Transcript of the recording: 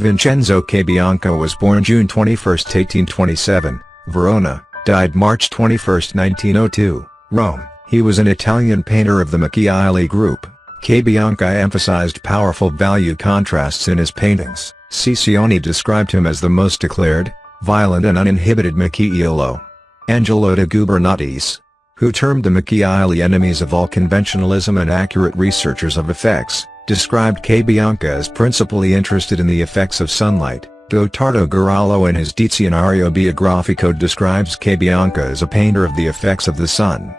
Vincenzo Cabianca was born June 21, 1827, Verona, died March 21, 1902, Rome. He was an Italian painter of the Macchiaioli group. Cabianca emphasized powerful value contrasts in his paintings. Cecioni described him as the most declared, violent and uninhibited macchiaiolo. Angelo de Gubernatis, who termed the Macchiaioli enemies of all conventionalism and accurate researchers of effects, described Cabianca as principally interested in the effects of sunlight. Gottardo Garollo in his Dizionario Biografico describes Cabianca as a painter of the effects of the sun.